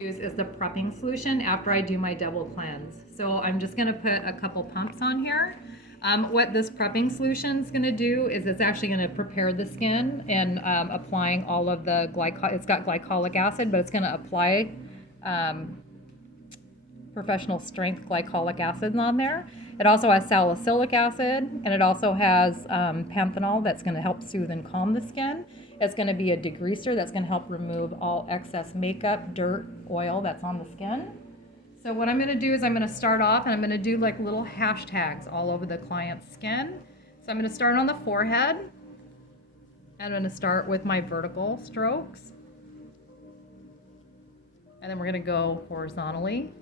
Is the prepping solution after I do my double cleanse. So I'm just gonna put a couple pumps on here. What this prepping solution is gonna do is it's actually gonna prepare the skin and applying all of the it's got glycolic acid, but it's gonna apply professional strength glycolic acid on there. It also has salicylic acid, and it also has panthenol that's gonna help soothe and calm the skin. It's going to be a degreaser that's going to help remove all excess makeup, dirt, oil that's on the skin. So what I'm going to do is I'm going to start off and I'm going to do like little hashtags all over the client's skin. So I'm going to start on the forehead. I'm going to start with my vertical strokes. And then we're going to go horizontally.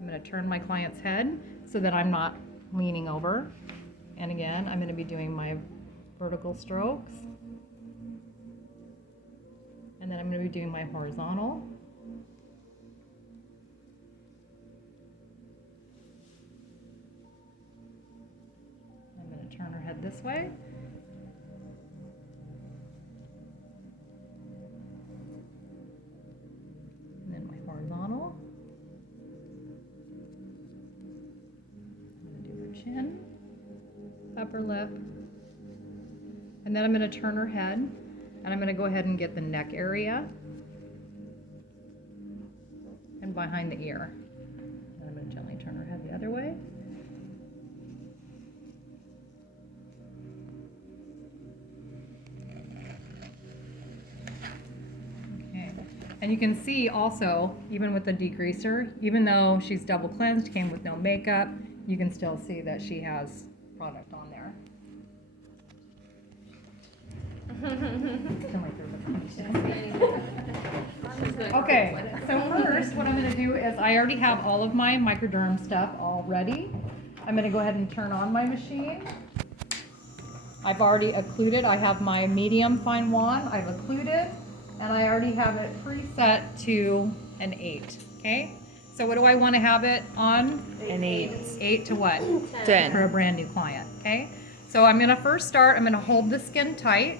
I'm going to turn my client's head so that I'm not leaning over. And again, I'm going to be doing my vertical strokes. And then I'm going to be doing my horizontal. I'm going to turn her head this way. And then my horizontal. I'm going to do her chin. Upper lip, and then I'm going to turn her head and I'm going to go ahead and get the neck area and behind the ear. And I'm going to gently turn her head the other way. Okay. And you can see also, even with the degreaser, even though she's double cleansed, came with no makeup, you can still see that she has product on there. Okay, so first what I'm going to do is I already have all of my microderm stuff all ready. I'm going to go ahead and turn on my machine. I've already occluded. I have my medium fine wand. I've occluded, and I already have it preset to an 8. Okay. So what do I want to have it on? An 8. 8 to what? 10. For a brand new client, okay? So I'm going to first start, I'm going to hold the skin tight,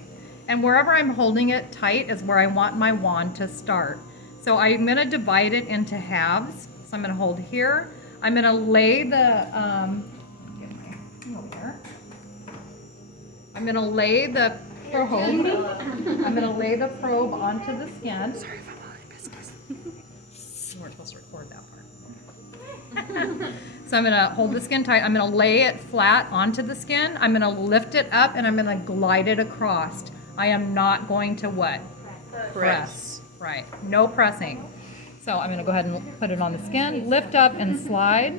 and wherever I'm holding it tight is where I want my wand to start. So I'm going to divide it into halves. So I'm going to hold here. I'm going to lay the, I'm going to lay the probe. I'm going to lay the probe onto the skin. Sorry if I'm out of business. You weren't supposed to record that part. So I'm going to hold the skin tight. I'm going to lay it flat onto the skin. I'm going to lift it up and I'm going to glide it across. I am not going to what? Press. Right. No pressing. So I'm going to go ahead and put it on the skin, lift up and slide.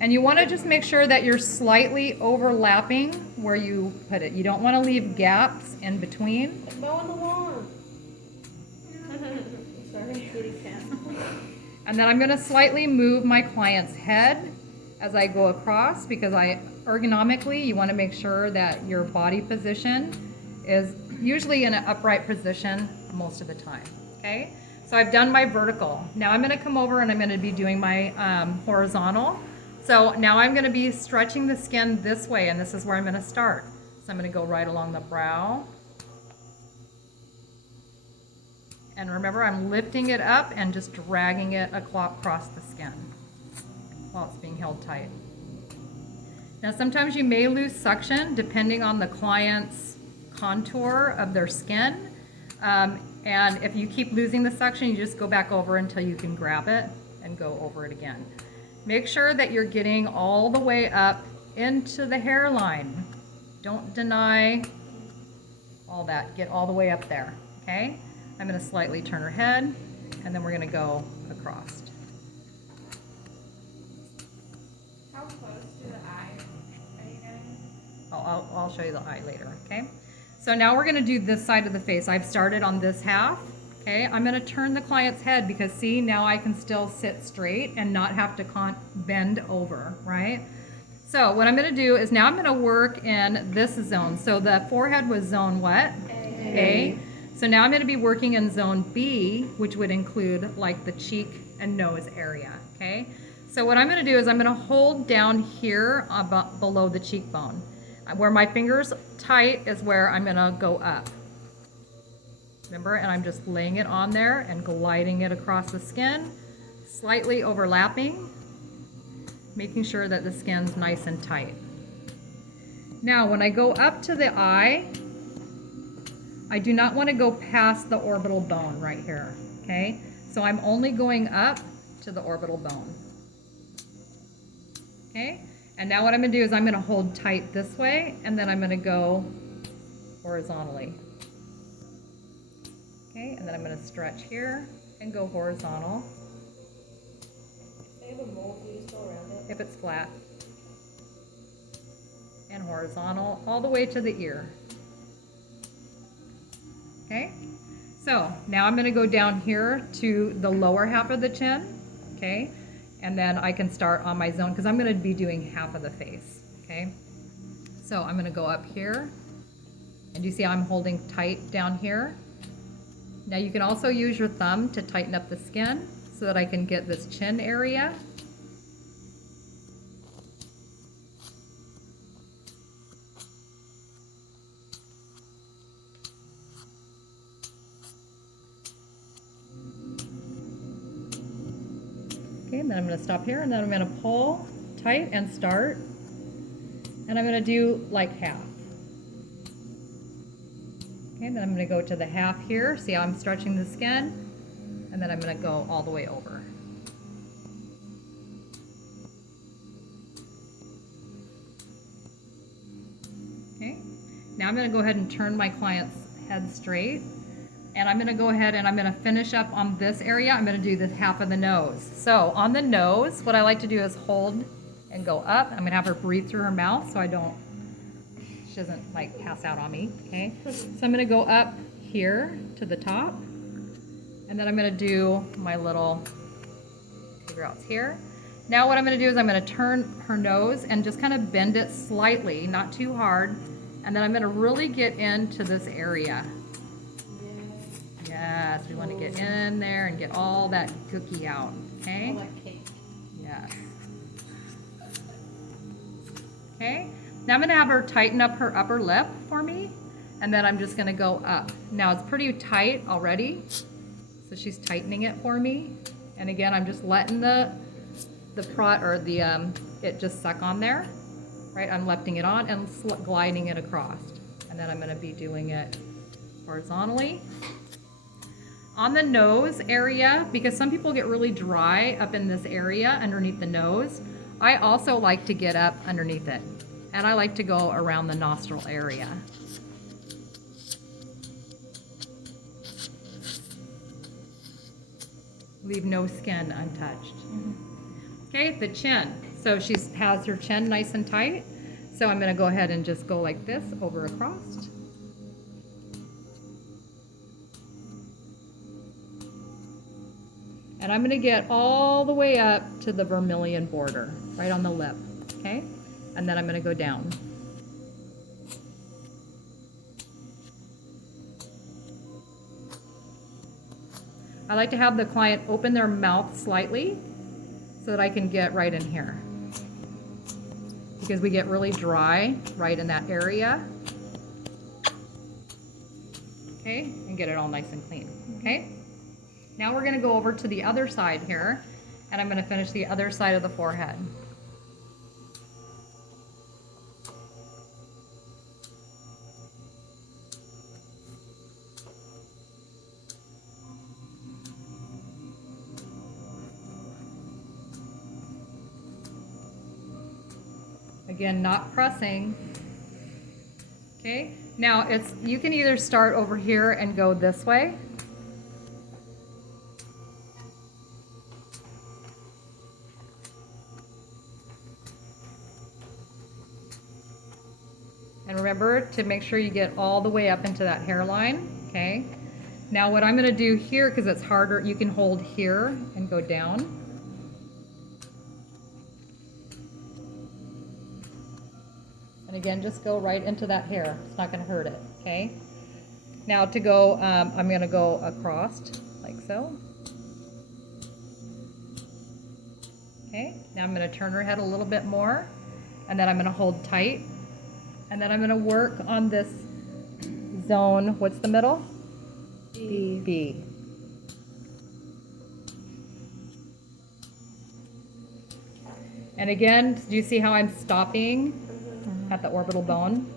And you want to just make sure that you're slightly overlapping where you put it. You don't want to leave gaps in between. Go in the wand. Sorry, kitty cat. And then I'm going to slightly move my client's head as I go across, because ergonomically you want to make sure that your body position is usually in an upright position most of the time. Okay, so I've done my vertical. Now I'm going to come over and I'm going to be doing my horizontal. So now I'm going to be stretching the skin this way, and this is where I'm going to start. So I'm going to go right along the brow. And remember, I'm lifting it up and just dragging it across the skin while it's being held tight. Now sometimes you may lose suction depending on the client's contour of their skin. And if you keep losing the suction, you just go back over until you can grab it and go over it again. Make sure that you're getting all the way up into the hairline. Don't deny all that. Get all the way up there, okay? I'm going to slightly turn her head, and then we're going to go across. How close to the eye are you getting? I'll show you the eye later, okay? So now we're going to do this side of the face. I've started on this half, okay? I'm going to turn the client's head because, see, now I can still sit straight and not have to bend over, right? So what I'm going to do is now I'm going to work in this zone. So the forehead was zone what? A. So now I'm going to be working in zone B, which would include like the cheek and nose area, okay? So what I'm going to do is I'm going to hold down here below the cheekbone. Where my finger's tight is where I'm gonna go up. Remember, and I'm just laying it on there and gliding it across the skin, slightly overlapping, making sure that the skin's nice and tight. Now, when I go up to the eye, I do not want to go past the orbital bone right here, okay? So I'm only going up to the orbital bone, okay? And now what I'm going to do is I'm going to hold tight this way, and then I'm going to go horizontally. Okay, and then I'm going to stretch here and go horizontal. If they have a mold, do you still around it? If it's flat. And horizontal all the way to the ear. Okay, so now I'm going to go down here to the lower half of the chin. Okay, and then I can start on my zone because I'm going to be doing half of the face. Okay, so I'm going to go up here, and you see I'm holding tight down here. Now you can also use your thumb to tighten up the skin so that I can get this chin area. Okay, and then I'm going to stop here, and then I'm going to pull tight and start. And I'm going to do like half. Okay, then I'm going to go to the half here. See how I'm stretching the skin? And then I'm going to go all the way over. Okay, now I'm going to go ahead and turn my client's head straight. And I'm going to go ahead and I'm going to finish up on this area. I'm going to do the half of the nose. So on the nose, what I like to do is hold and go up. I'm going to have her breathe through her mouth so she doesn't like pass out on me, okay? So I'm going to go up here to the top, and then I'm going to do my little eyebrows here. Now what I'm going to do is I'm going to turn her nose and just kind of bend it slightly, not too hard, and then I'm going to really get into this area. Yes, we want to get in there and get all that cookie out, okay? All that cake. Yes. Okay, now I'm going to have her tighten up her upper lip for me, and then I'm just going to go up. Now it's pretty tight already, so she's tightening it for me. And again, I'm just letting it just suck on there, right? I'm lifting it on and gliding it across. And then I'm going to be doing it horizontally. On the nose area, because some people get really dry up in this area underneath the nose, I also like to get up underneath it. And I like to go around the nostril area. Leave no skin untouched. Okay, the chin. So she has her chin nice and tight. So I'm going to go ahead and just go like this over across. And I'm going to get all the way up to the vermilion border, right on the lip, okay? And then I'm going to go down. I like to have the client open their mouth slightly so that I can get right in here. Because we get really dry right in that area. Okay, and get it all nice and clean, okay? Now we're going to go over to the other side here, and I'm going to finish the other side of the forehead. Again, not pressing. Okay, now you can either start over here and go this way. And remember to make sure you get all the way up into that hairline, okay? Now what I'm going to do here, because it's harder, you can hold here and go down. And again, just go right into that hair. It's not going to hurt it, okay? Now to go, I'm going to go across like so. Okay, now I'm going to turn her head a little bit more, and then I'm going to hold tight. And then I'm gonna work on this zone, what's the middle? B. B. And again, do you see how I'm stopping at the orbital bone?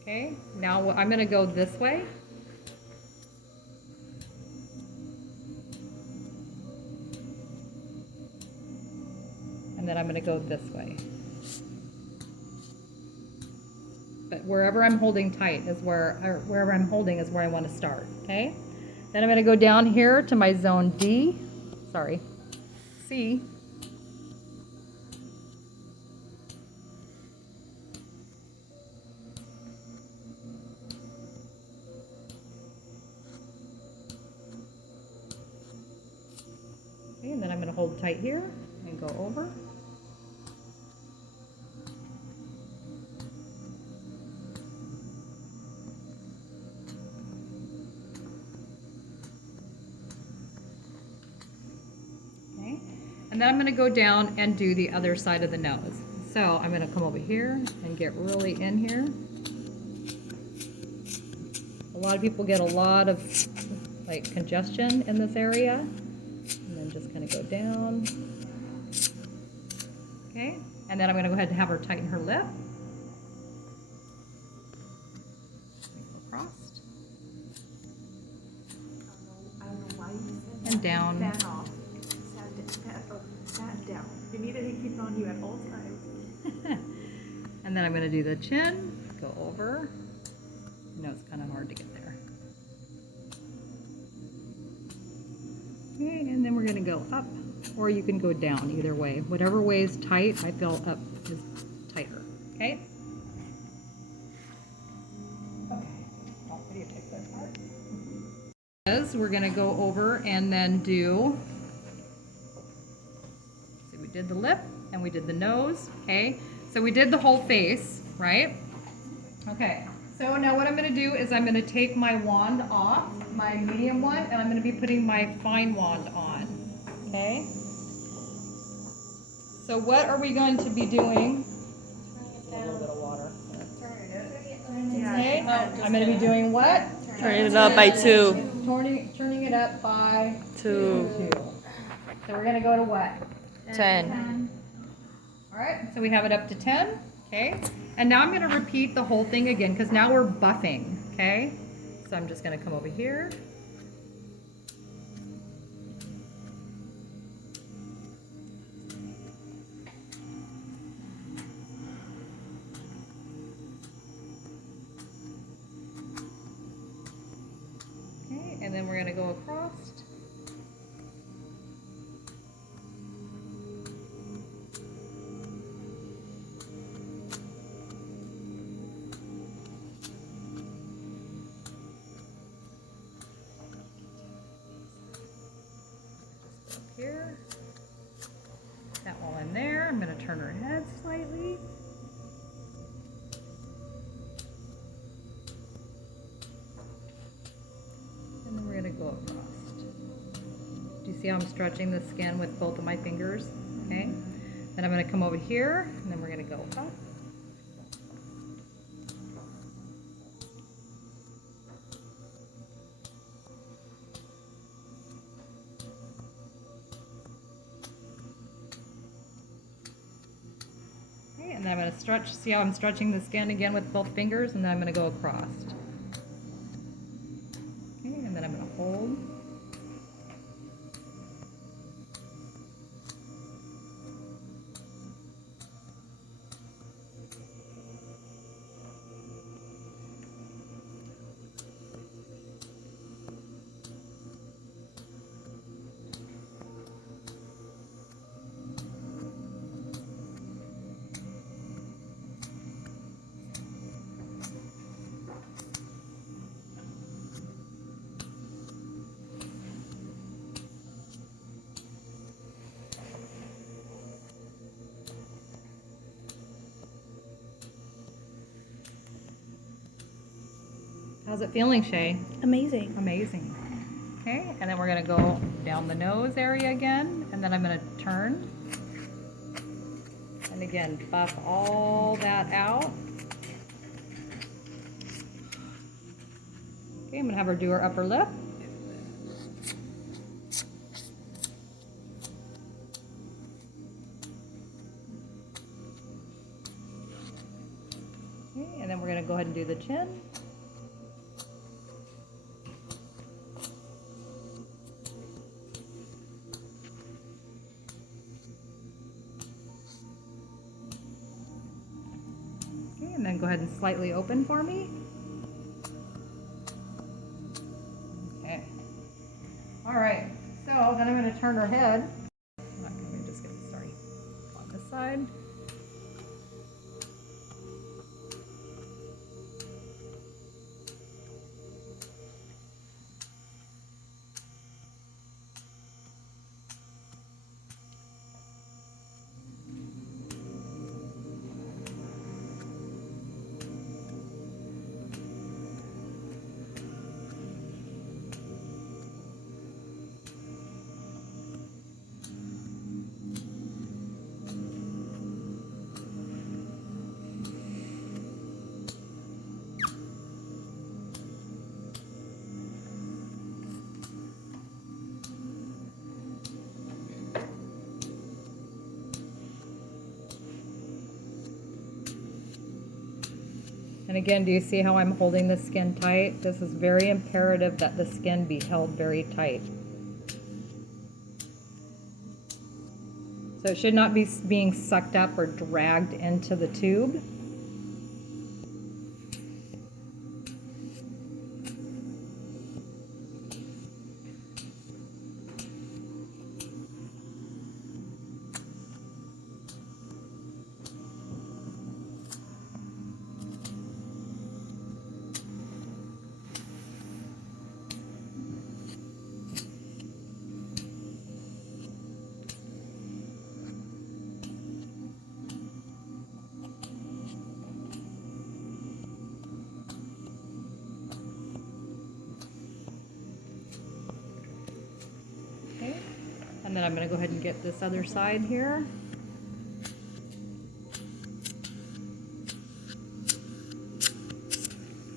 Okay, now I'm gonna go this way. And then I'm gonna go this way. But wherever I'm holding tight is wherever I'm holding is where I want to start, okay? Then I'm gonna go down here to my zone D, C. Okay, and then I'm gonna hold tight here and go over. Okay, and then I'm gonna go down and do the other side of the nose. So I'm gonna come over here and get really in here. A lot of people get a lot of like congestion in this area. And then just kind of go down. Okay, and then I'm gonna go ahead and have her tighten her lip. Go across. I don't know why you said And that. down. Fan off. Stand down. You need to keep on you at all times. And then I'm gonna do the chin, go over. I know it's kind of hard to get there. Okay, and then we're gonna go up, or you can go down, either way. Whatever way is tight, I feel up is tighter, okay? Okay, I'll videotape that part. We're gonna go over and then do, so we did the lip and we did the nose, okay? So we did the whole face, right? Okay, so now what I'm gonna do is I'm gonna take my wand off, my medium one, and I'm gonna be putting my fine wand on, okay? So what are we going to be doing? A little bit of water. Okay, I'm gonna be doing what? Turn it up by 2. Turning it up by 2. 2. So we're gonna go to what? 10. All right, so we have it up to 10, okay? And now I'm gonna repeat the whole thing again, because now we're buffing, okay? So I'm just gonna come over here. Okay, and then we're gonna go across. Here, that one in there. I'm going to turn her head slightly. And then we're going to go across. Do you see how I'm stretching the skin with both of my fingers? Okay. Then I'm going to come over here, and then we're going to go up. And then I'm going to stretch, see how I'm stretching the skin again with both fingers, and then I'm going to go across. Okay, and then I'm going to hold. How's it feeling, Shay? Amazing. Amazing. Okay, and then we're gonna go down the nose area again, and then I'm gonna turn. And And again, buff all that out. Okay, I'm gonna have her do her upper lip. Okay, and then we're gonna go ahead and do the chin. Okay, and then go ahead and slightly open for me. Okay. All right, so then I'm gonna turn her head. Let me just get, sorry, on this side. And again, do you see how I'm holding the skin tight? This is very imperative that the skin be held very tight. So it should not be being sucked up or dragged into the tube. Okay, and then I'm going to go ahead and get this other side here.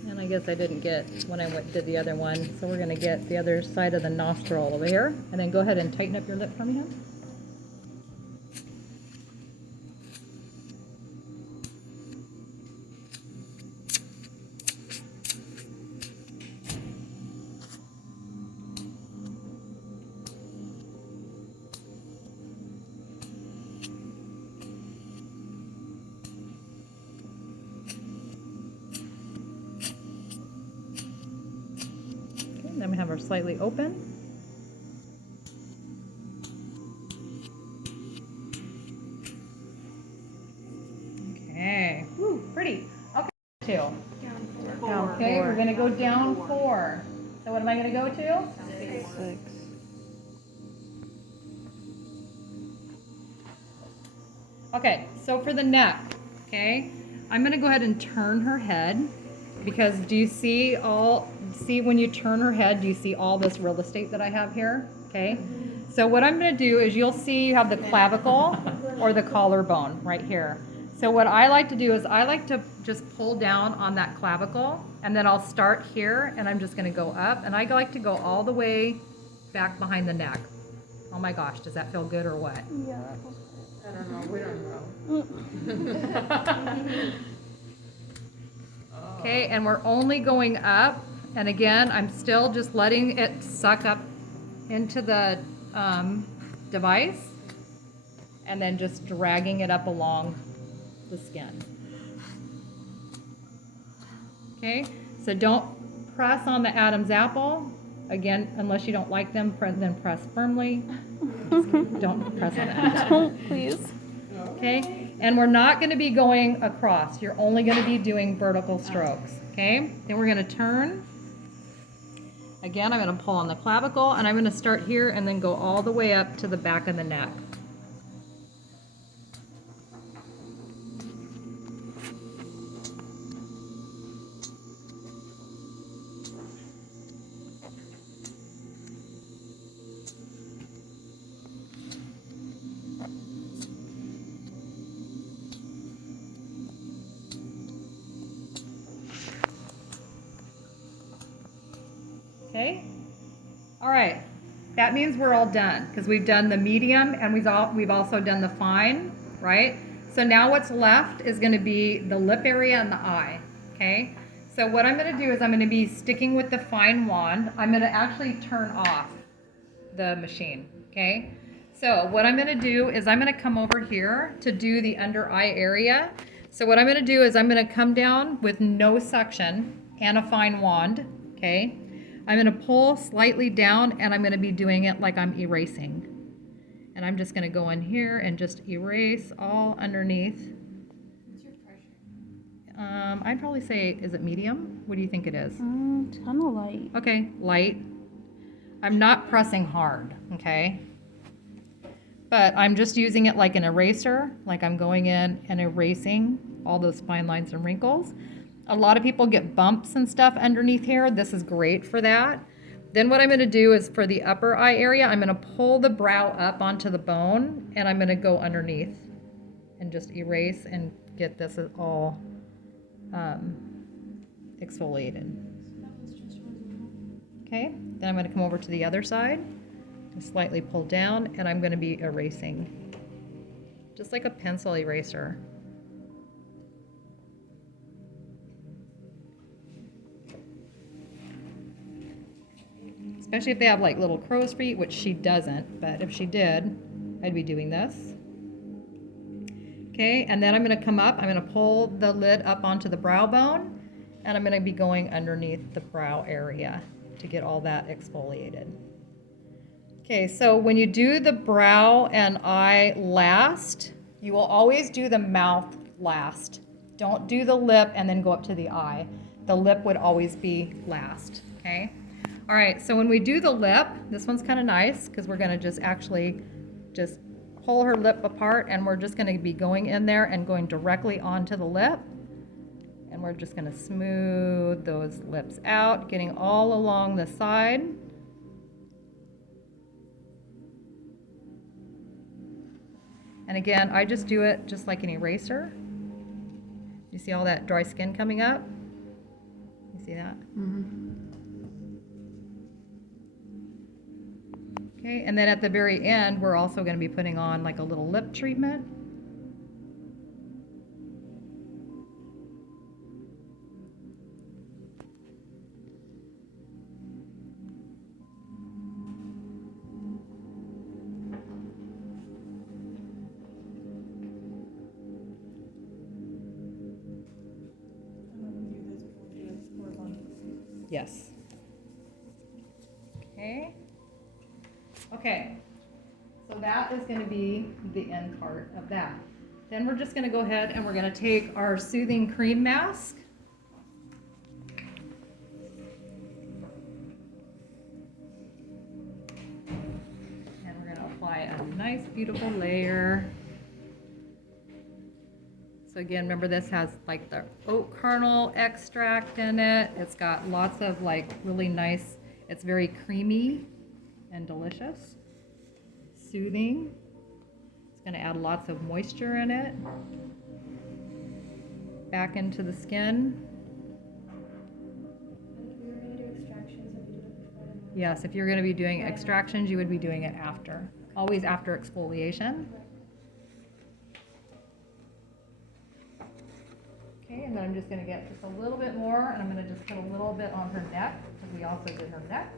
And I guess I didn't get when I did the other one, so we're going to get the other side of the nostril over here, and then go ahead and tighten up your lip for me now. And then we have her slightly open. Okay. Woo, pretty. Okay. Two. Down four. Okay, we're gonna go down 4. So what am I gonna go to? 6. Okay, so for the neck, okay, I'm gonna go ahead and turn her head because do you see when you turn her head, do you see all this real estate that I have here? Okay, so what I'm gonna do is you'll see you have the clavicle or the collarbone right here. So what I like to do is I like to just pull down on that clavicle and then I'll start here and I'm just gonna go up and I like to go all the way back behind the neck. Oh my gosh, does that feel good or what? Yeah. I don't know. We don't know. Okay, and we're only going up, and again, I'm still just letting it suck up into the device, and then just dragging it up along the skin. Okay, so don't press on the Adam's apple. Again, unless you don't like them, then press firmly. Don't press on that. Don't, please. Okay, and we're not going to be going across. You're only going to be doing vertical strokes. Okay, then we're going to turn. Again, I'm going to pull on the clavicle and I'm going to start here and then go all the way up to the back of the neck. Okay? All right. That means we're all done because we've done the medium and we've also done the fine, right? So now what's left is going to be the lip area and the eye, okay? So what I'm going to do is I'm going to be sticking with the fine wand. I'm going to actually turn off the machine, okay? So what I'm going to do is I'm going to come over here to do the under eye area. So what I'm going to do is I'm going to come down with no suction and a fine wand, okay? I'm going to pull slightly down and I'm going to be doing it like I'm erasing. And I'm just going to go in here and just erase all underneath. What's your pressure? I'd probably say, is it medium? What do you think it is? It's kind of light. Okay, light. I'm not pressing hard, okay? But I'm just using it like an eraser, like I'm going in and erasing all those fine lines and wrinkles. A lot of people get bumps and stuff underneath here. This is great for that. Then what I'm going to do is for the upper eye area, I'm going to pull the brow up onto the bone and I'm going to go underneath and just erase and get this all exfoliated. Okay, then I'm going to come over to the other side and slightly pull down and I'm going to be erasing just like a pencil eraser. Especially if they have like little crow's feet, which she doesn't, but if she did, I'd be doing this. Okay, and then I'm going to come up, I'm going to pull the lid up onto the brow bone, and I'm going to be going underneath the brow area to get all that exfoliated. Okay, so when you do the brow and eye last, you will always do the mouth last. Don't do the lip and then go up to the eye. The lip would always be last, okay? All right, so when we do the lip, this one's kind of nice because we're gonna just actually just pull her lip apart and we're just gonna be going in there and going directly onto the lip. And we're just gonna smooth those lips out, getting all along the side. And again, I just do it just like an eraser. You see all that dry skin coming up? You see that? Mm-hmm. Okay, and then at the very end, we're also going to be putting on like a little lip treatment. Yes. Okay. Okay. So that is going to be the end part of that. Then we're just going to go ahead and we're going to take our soothing cream mask. And we're going to apply a nice, beautiful layer. So again, remember this has like the oat kernel extract in it. It's got lots of like really nice, it's very creamy and delicious. Soothing. It's going to add lots of moisture in it. Back into the skin. Yes, if you're going to be doing extractions, you would be doing it after. Always after exfoliation. Okay, and then I'm just going to get just a little bit more, and I'm going to just put a little bit on her neck, because we also did her neck.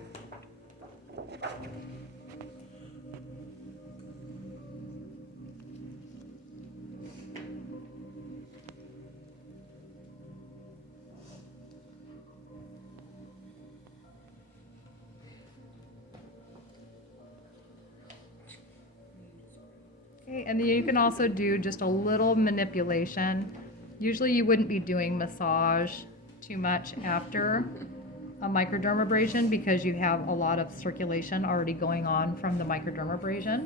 Okay, and then you can also do just a little manipulation. Usually you wouldn't be doing massage too much after a microdermabrasion because you have a lot of circulation already going on from the microdermabrasion.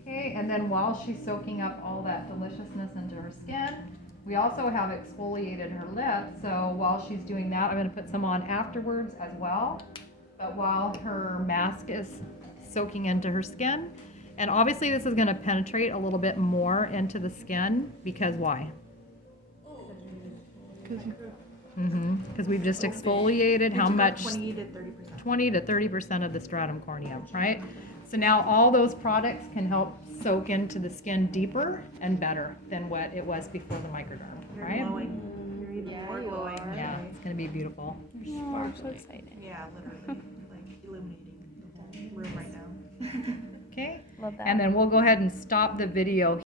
Okay, and then while she's soaking up all that deliciousness into her skin, we also have exfoliated her lips. So while she's doing that, I'm going to put some on afterwards as well. But while her mask is soaking into her skin, and obviously this is going to penetrate a little bit more into the skin because why? Because we've just exfoliated how much? 20 to 30%. 20 to 30% of the stratum corneum, right? So now all those products can help soak into the skin deeper and better than what it was before the microderm, You're right? glowing. You're even Yeah, more you glowing. are. Yeah, it's gonna be beautiful. Oh, I'm so excited. Yeah, literally. Like illuminating the whole room right now. Okay? Love that. And then we'll go ahead and stop the video